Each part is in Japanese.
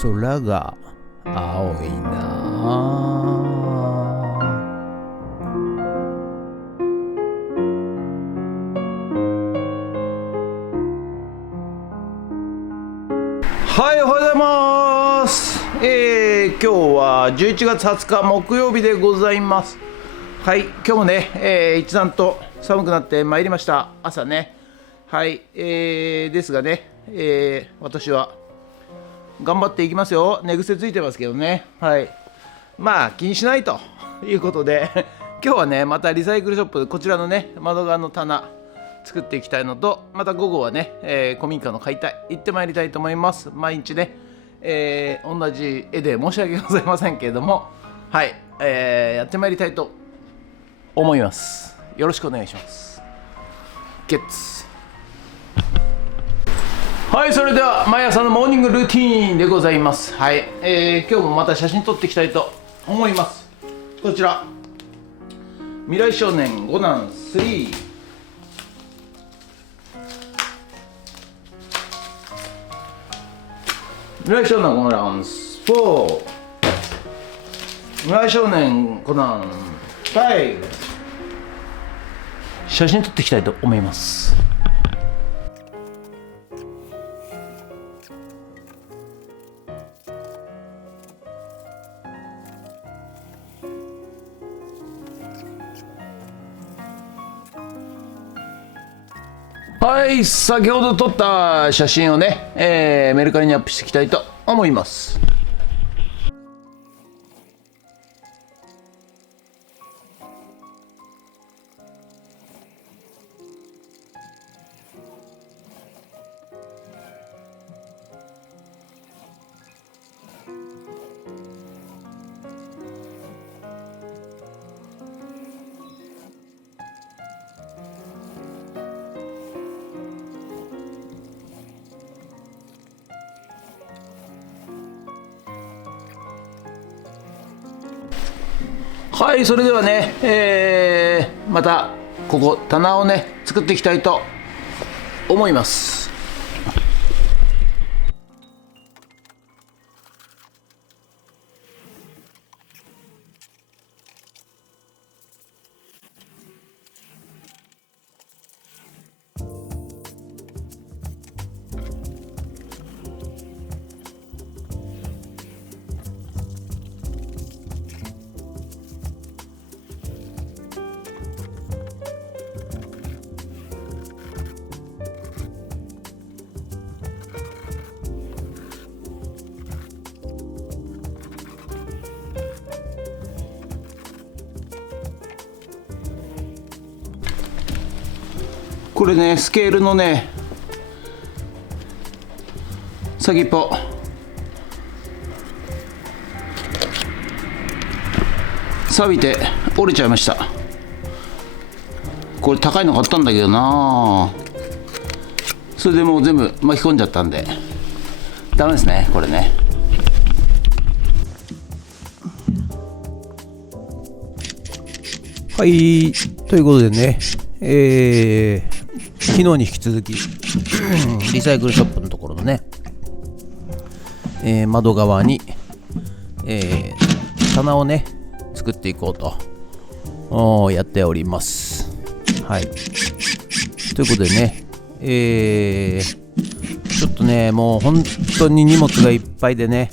空が青いな。はい、おはようございます。今日は11月20日木曜日でございます。はい、今日もね、一段と寒くなってまいりました。朝ね。はい、ですがね、私は頑張っていきますよ。寝癖ついてますけどね。はい。まあ気にしないということで今日はね、またリサイクルショップでこちらのね、窓側の棚作っていきたいのと、また午後はね、古民家の解体行ってまいりたいと思います。毎日ね、同じ絵で申し訳ございませんけれども、はい、やってまいりたいと思います。よろしくお願いします。ゲッツ。はい、それでは毎朝のモーニングルーティーンでございます。はい、今日もまた写真撮っていきたいと思います。こちら未来少年5男3、未来少年5男4、未来少年5男5、写真撮っていきたいと思います。はい、先ほど撮った写真をね、メルカリにアップしていきたいと思います。はい、それではね、またここ棚をね作っていきたいと思います。これね、スケールのね先っぽ錆びて折れちゃいました。これ高いの買ったんだけどな。それでもう全部巻き込んじゃったんでダメですね、これね。はい、ということでね、昨日に引き続きリサイクルショップのところのね、窓側に、棚をね作っていこうとやっております。はい、ということでね、ちょっとねもう本当に荷物がいっぱいでね、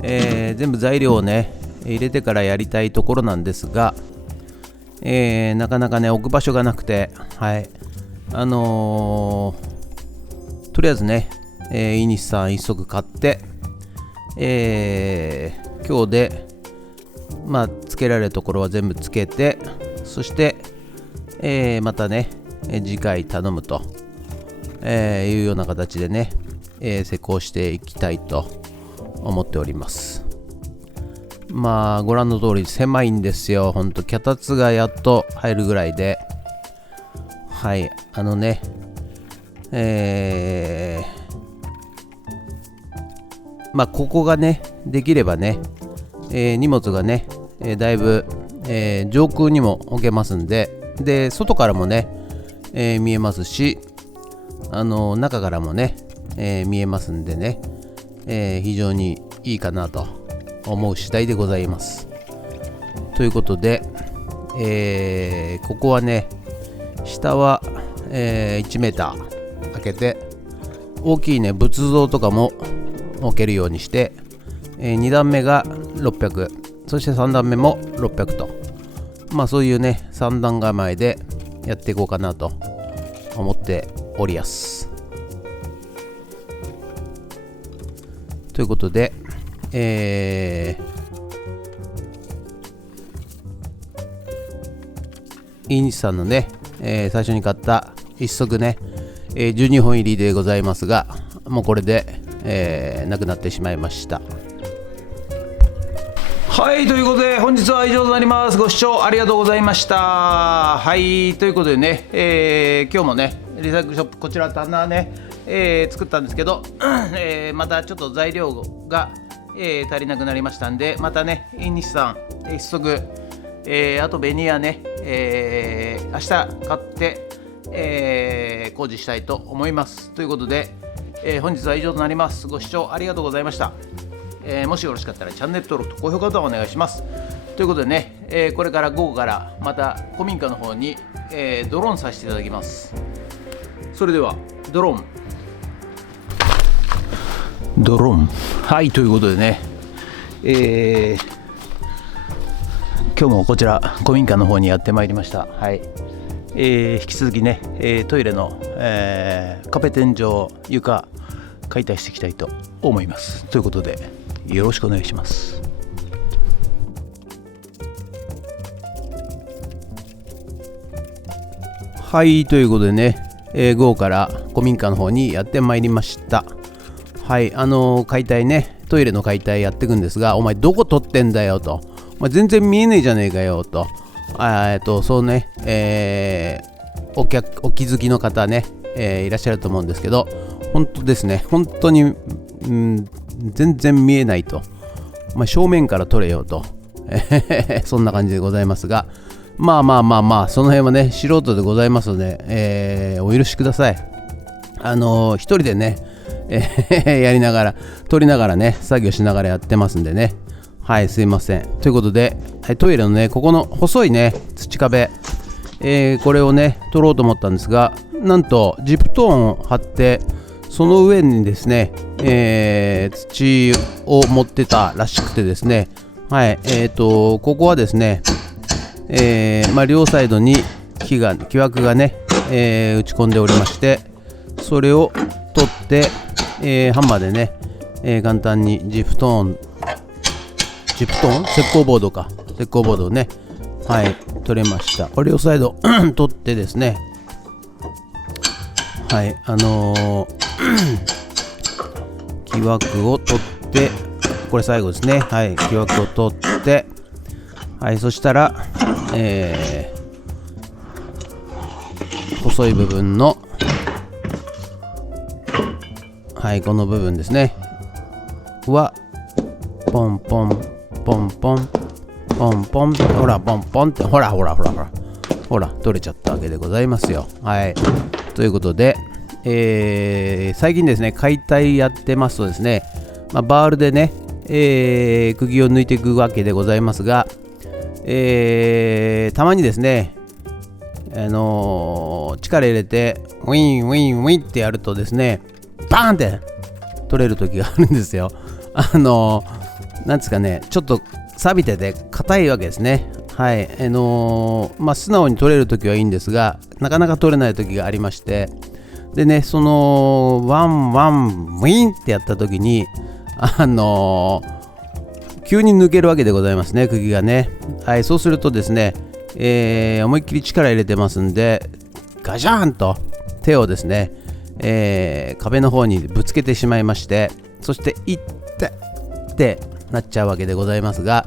全部材料をね入れてからやりたいところなんですが、なかなかね置く場所がなくて、はい、とりあえずね、イニスさん一足買って、今日でまあつけられるところは全部つけて、そして、またね次回頼むと、いうような形でね、施工していきたいと思っております。まあご覧の通り狭いんですよ。ほんと脚立がやっと入るぐらいで、はい、まあここがねできればね、荷物がね、だいぶ、上空にも置けますんで、で外からもね、見えますし、中からもね、見えますんでね、非常にいいかなと思う次第でございます。ということで、ここはね、下は、1メーター開けて、大きいね仏像とかも置けるようにして、2段目が600、そして3段目も600と、そういうね3段構えでやっていこうかなと思っておりやす。ということで、インさんのね、最初に買った一足ね、12本入りでございますが、もうこれで、なくなってしまいました。はい、ということで本日は以上となります。ご視聴ありがとうございました。はい、ということでね、今日もねリサイクルショップこちら棚ね、作ったんですけど、またちょっと材料が、足りなくなりましたんで、またねインニスさん一足、あとベニヤね、明日買って、工事したいと思います。ということで、本日は以上となります。ご視聴ありがとうございました。もしよろしかったらチャンネル登録と高評価ボタンをお願いします。ということでね、これから午後からまた古民家の方に、ドローンさせていただきます。それではドローンはい、ということでね、今日もこちら古民家の方にやってまいりました。はい、引き続きね、トイレの、壁天井床解体していきたいと思います。ということでよろしくお願いします。はい、ということでね、午後から古民家の方にやってまいりました。はい、解体ね、トイレの解体やっていくんですが、お前どこ撮ってんだよと、お前全然見えねえじゃねえかよと、そうね、お気づきの方ね、いらっしゃると思うんですけど、本当ですね、本当に、全然見えないと、正面から撮れよとそんな感じでございますが、その辺はね素人でございますので、お許しください。一人でね、やりながら撮りながらね作業しながらやってますんでね、はい、すいません。ということで、はい、トイレのねここの細いね土壁、これをね取ろうと思ったんですが、なんとジプトーンを貼ってその上にですね、土を持ってたらしくてですね、はい、ここはですね、両サイドに木枠がね、打ち込んでおりまして、それを取って、ハンマーでね、簡単に石膏ボードをね、はい、取れました。これ両サイド取ってですね、はい、木枠を取って、これ最後ですね、はい、木枠を取って、はい、そしたら、細い部分の、はい、この部分ですねはポンポンポンポンポンポン、ほらポンポンって、ほら取れちゃったわけでございますよ。はい、ということで、最近ですね解体やってますとですね、バールでね、釘を抜いていくわけでございますが、たまにですね、力入れてウィンウィンウィンってやるとですね、バーンって取れる時があるんですよ。なんですかね、ちょっと錆びてて硬いわけですね。はい、素直に取れる時はいいんですが、なかなか取れない時がありまして、でね、そのワンワンウィンってやった時に急に抜けるわけでございますね、釘がね。はい、そうするとですね、思いっきり力入れてますんで、ガシャーンと手をですね、壁の方にぶつけてしまいまして、そしていってってなっちゃうわけでございますが、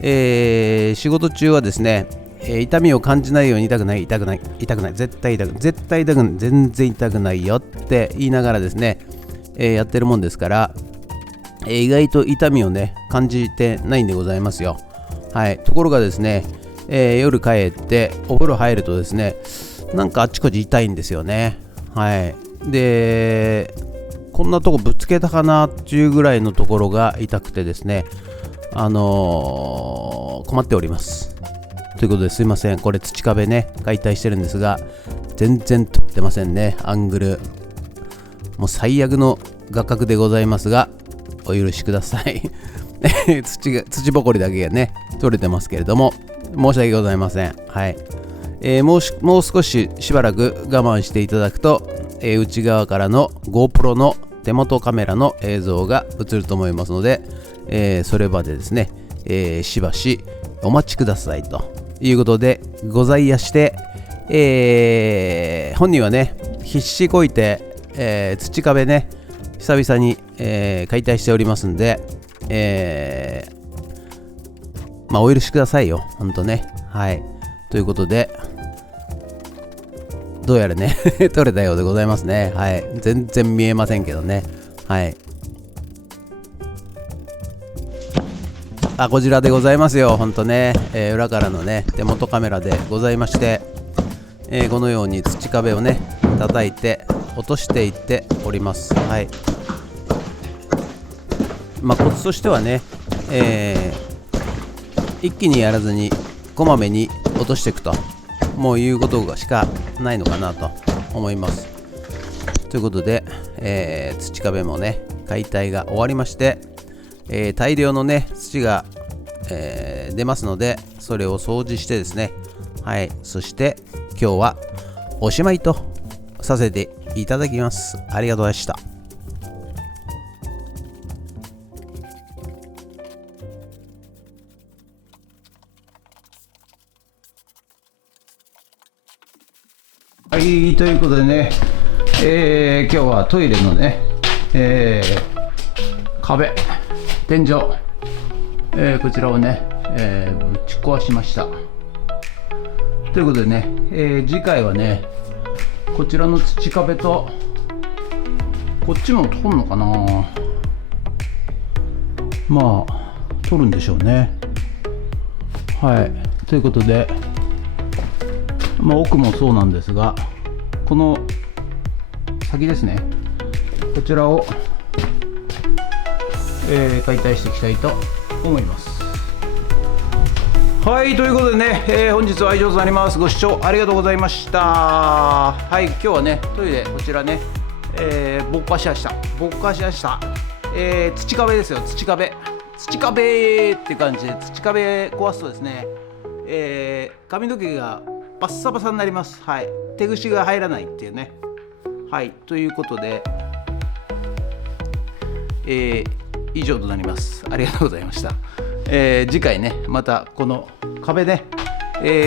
仕事中はですね、痛みを感じないように痛くない絶対痛くない全然痛くないよって言いながらですね、やってるもんですから、意外と痛みをね感じてないんでございますよ。はい、ところがですね、夜帰ってお風呂入るとですね、なんかあっちこっち痛いんですよね。はい、でこんなとこぶつけたかなっていうぐらいのところが痛くてですね、困っております。ということですいません、これ土壁ね解体してるんですが全然取ってませんね。アングルもう最悪の画角でございますがお許しください土ぼこりだけがね取れてますけれども申し訳ございません。はい、もう少ししばらく我慢していただくと、内側からの GoPro の手元カメラの映像が映ると思いますので、それまでですね、しばしお待ちくださいということでございやして、本人はね必死こいて、土壁ね久々に、解体しておりますんで、お許しくださいよほんとね。はいということでどうやらね撮れたようでございますね。はい、全然見えませんけどね。はい、こちらでございますよほんとね、裏からのね手元カメラでございまして、このように土壁をね叩いて落としていっております。はい、コツとしてはね、一気にやらずにこまめに落としていくともういうことしかないのかなと思います。ということで、土壁もね解体が終わりまして、大量のね土が、出ますのでそれを掃除してですね、はい、そして今日はおしまいとさせていただきます。ありがとうございました。はい、ということでね、今日はトイレのね、壁、天井、こちらをね、ぶち壊しました。ということでね、次回はね、こちらの土壁と、こっちも取るのかな。取るんでしょうね。はい、ということで、奥もそうなんですが、この先ですね、こちらを、解体していきたいと思います。はい、ということでね、本日は以上となります。ご視聴ありがとうございました。はい、今日はねトイレこちらね、ぼっかしました。土壁ですよ。土壁っていう感じで土壁壊すとですね、髪の毛がバッサバサになります。はい、手ぐしが入らないっていうね。はい、ということで、以上となります。ありがとうございました。次回ねまたこの壁ね、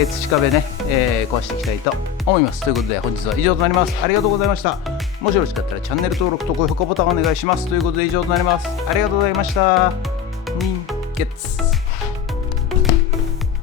土壁ね、壊していきたいと思います。ということで本日は以上となります。ありがとうございました。もしよろしかったらチャンネル登録と高評価ボタンをお願いします。ということで以上となります。ありがとうございました。人月